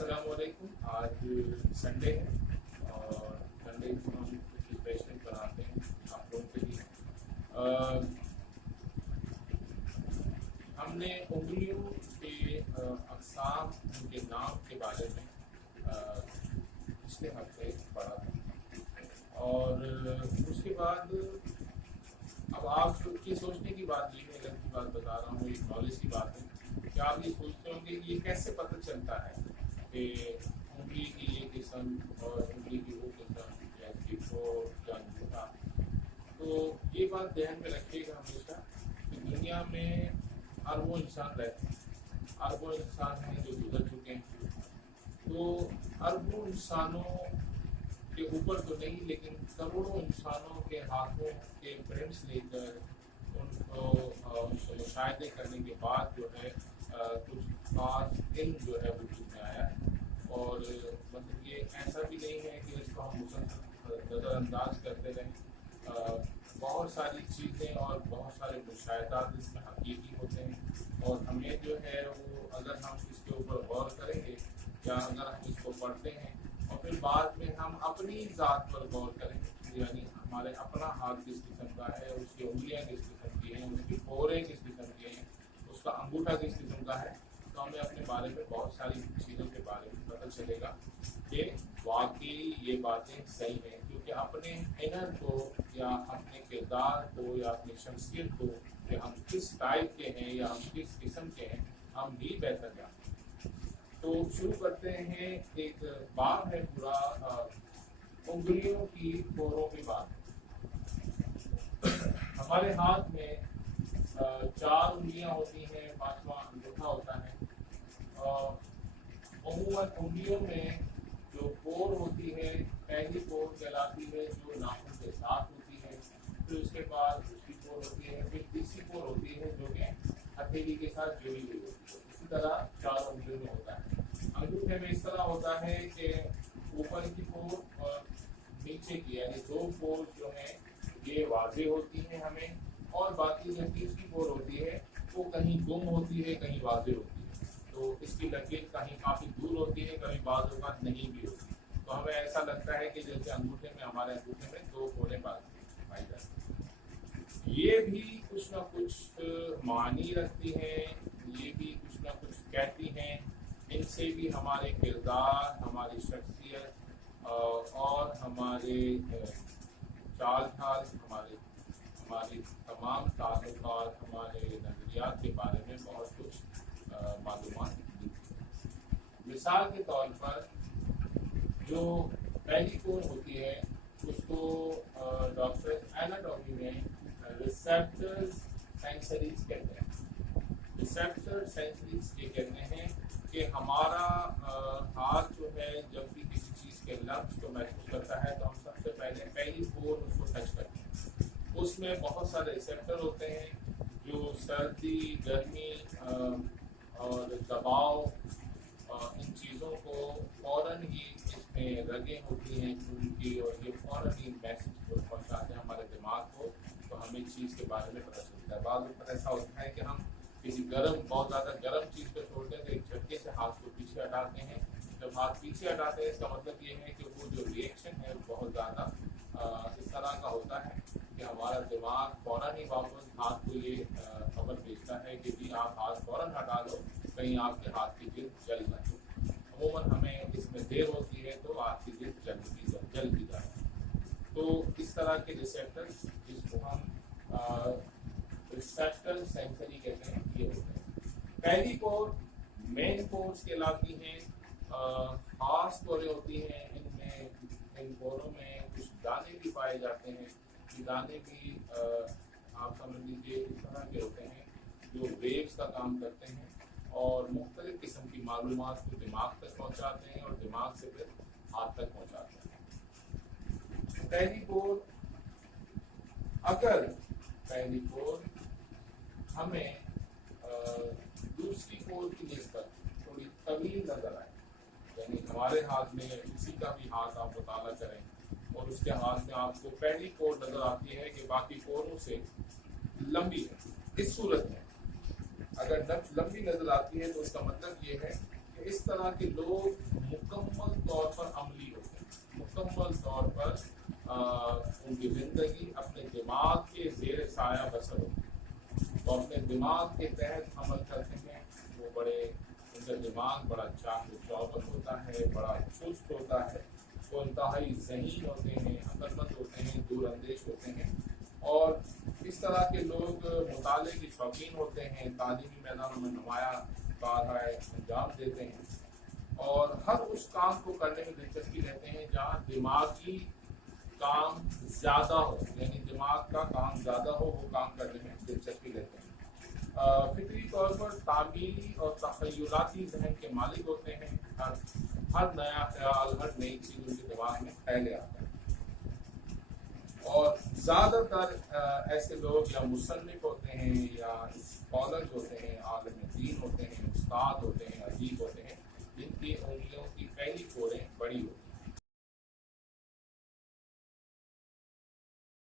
अस्सलाम वालेकुम। आज संडे है और संडे को हम कुछ स्पेशल बनाते हैं आप लोगों के लिए। हमने उंगलियों के अक़साम, उनके नाम के बारे में पिछले हफ्ते पढ़ा था और उसके बाद अब आप ये सोचने की बात नहीं है, अलग की बात बता रहा हूँ, एक नॉलेज की बात है कि आप ये सोचते होंगे कि ये कैसे पता चलता है कि उंगली की ये किस्म और उंगली की वो किस्म या अंगूठा। तो ये बात ध्यान में रखिएगा हमेशा कि दुनिया में अरबों इंसान रहते हैं, अरबों इंसान हैं जो गुजर चुके हैं। तो अरबों इंसानों के ऊपर तो नहीं, लेकिन करोड़ों इंसानों के हाथों के प्रिंट्स लेकर उनको मुशाहिदे करने के बाद जो है कुछ खास इल्म जो है वजूद में आया है। और मतलब ये ऐसा भी नहीं है कि इसको हम मुसलसल नज़रअंदाज करते रहें। बहुत सारी चीज़ें और बहुत सारे मुशाहिदात इसमें हकीकी होते हैं और हमें जो है वो अगर हम इसके ऊपर गौर करेंगे या अगर हम इसको पढ़ते हैं और फिर बाद में हम अपनी ज़ात पर गौर करेंगे, यानी हमारे अपना हाथ किस किस्म का है, उसकी उंगलियां किस किस्म की हैं, उसकी पोरें किस किस्म की हैं, उसका अंगूठा किस किस्म का है, तो हमें अपने बारे में बहुत सारी चीज़ों के बारे में पता चलेगा कि वाकई ये बातें सही हैं। क्योंकि अपने इनर को या अपने किरदार को या अपनी शख्सियत को कि हम किस टाइप के हैं या हम किस किस्म के हैं, हम भी बेहतर जानते हैं। तो शुरू करते हैं। एक बाब है पूरा उंगलियों की पोरों की बात। हमारे हाथ में 4 उंगलियां होती हैं, 5वां अंगूठा होता है। अमूमन उंगलियों में जो पोर होती है, पहली पोर कहलाती है जो नाखून के साथ होती है, फिर उसके बाद दूसरी पोर होती है, फिर तीसरी पोर होती है जो कि हथेली के साथ जुड़ी हुई होती है। इसी तरह 4 उंगलियों में होता है। अंगूठे में इस तरह होता है कि ऊपर की पोर और नीचे की, यानी 2 पोर जो हैं ये वाज़े होती हैं हमें, और बाकी जो तीसरी पोर होती है वो कहीं गुम होती है, कहीं वाज़े होती है। तो इसकी लकीर कहीं काफ़ी दूर होती है, कभी बाज़ औक़ात नहीं भी होती। तो हमें ऐसा लगता है कि जैसे हमारे अंगूठे में 2 पोरें पाई जाती हैं। ये भी कुछ ना कुछ मानी रखती हैं, ये भी कुछ ना कुछ कहती हैं। इनसे भी हमारे किरदार, हमारी शख्सियत और हमारे चाल ढाल, हमारी तमाम ताल्लुकात, हमारे नज़रियात के बारे में बहुत कुछ मालूमात मिलती है। मिसाल के तौर पर जो पहली पोर होती है उसको डॉक्टर एनाटॉमी में रिसेप्टर्स सेंसरीज कहते हैं। रिसेप्टर सेंसरीज ये कहते हैं कि हमारा हाथ जो है जब भी किसी चीज़ के लफ्ज़ को महसूस करता है तो हम सबसे पहले पहली पोर उसको टच करते हैं। उसमें बहुत सारे रिसेप्टर होते हैं जो सर्दी, गर्मी और दबाव इन चीज़ों को फ़ौरन ही इसमें रगें होती हैं खून की, और ये फ़ौरन ही मैसेज को पहुँचाते हैं हमारे दिमाग को, तो हमें चीज़ के बारे में पता चलता है। बाद में ऐसा होता है कि हम किसी बहुत ज़्यादा गर्म चीज़ को छोड़ते हैं तो एक झटके से हाथ को पीछे हटाते हैं। जब हाथ पीछे हटाते हैं इसका मतलब ये है कि वो जो रिएक्शन है बहुत ज़्यादा इस तरह का होता है कि हमारा दिमाग फ़ौरन ही वापस हाथ को ये खबर भेजता है कि जी आप हाथ फ़ौरन हटा दो, कहीं आपके हाथ की जिल्द जल ना जाए। अमूमन हमें इसमें देर होती है तो हाथ की जिल्द जल भी जाए। तो इस तरह के रिसेप्टर्स जिसको हम रिसेप्टर सेंसरी कहते हैं, ये होते हैं। पहली पोर मेन पोर्स कहलाती हैं। खास पोरें होती हैं, इनमें इन पोरों में कुछ दाने भी पाए जाते हैं। ये दाने भी आप समझ लीजिए इस तरह के होते हैं जो वेव्स का काम करते हैं और मुख्तलिफ किस्म की मालूमात को दिमाग तक पहुँचाते हैं और दिमाग से फिर हाथ तक पहुँचाते हैं। पहली पोर हमें दूसरी पोर की निस्बत थोड़ी तवील नजर आए, यानी हमारे हाथ में किसी का भी हाथ आप मुताला करें और उसके हाथ में आपको पहली पोर नजर आती है कि बाकी पोरों से लंबी है। इस सूरत में अगर नब्ज लंबी नजर आती है तो उसका मतलब ये है कि اس طرح کے لوگ مکمل طور پر عملی ہوتے ہیں، مکمل طور پر ان کی زندگی اپنے دماغ کے زیر سایہ بسر ہوتی ہے، وہ اپنے دماغ کے تحت عمل کرتے ہیں، وہ ان کا دماغ بڑا چاق و چوبند ہوتا ہے، بڑا چست ہوتا ہے، وہ انتہائی ذہین ہوتے ہیں، عقل مند ہوتے ہیں، دور اندیش ہوتے ہیں، اور اس طرح کے لوگ مطالعے کے شوقین ہوتے ہیں، تعلیمی میدانوں میں نمایاں کاررائے انجام دیتے ہیں، اور ہر اس کام کو کرنے میں دلچسپی لیتے ہیں جہاں دماغی کام زیادہ ہو، یعنی دماغ کا کام زیادہ ہو، وہ کام کرنے میں دلچسپی لیتے ہیں۔ فطری طور پر تعمیری اور تخیلاتی ذہن کے مالک ہوتے ہیں، ہر نیا خیال، ہر نئی چیز ان کے دماغ میں پہلے آتا ہے، اور زیادہ تر ایسے لوگ یا مصنف ہوتے ہیں یا اسکالرز ہوتے ہیں، عالم دین ہوتے ہیں، استاد ہوتے ہیں، ادیب ہوتے ہیں،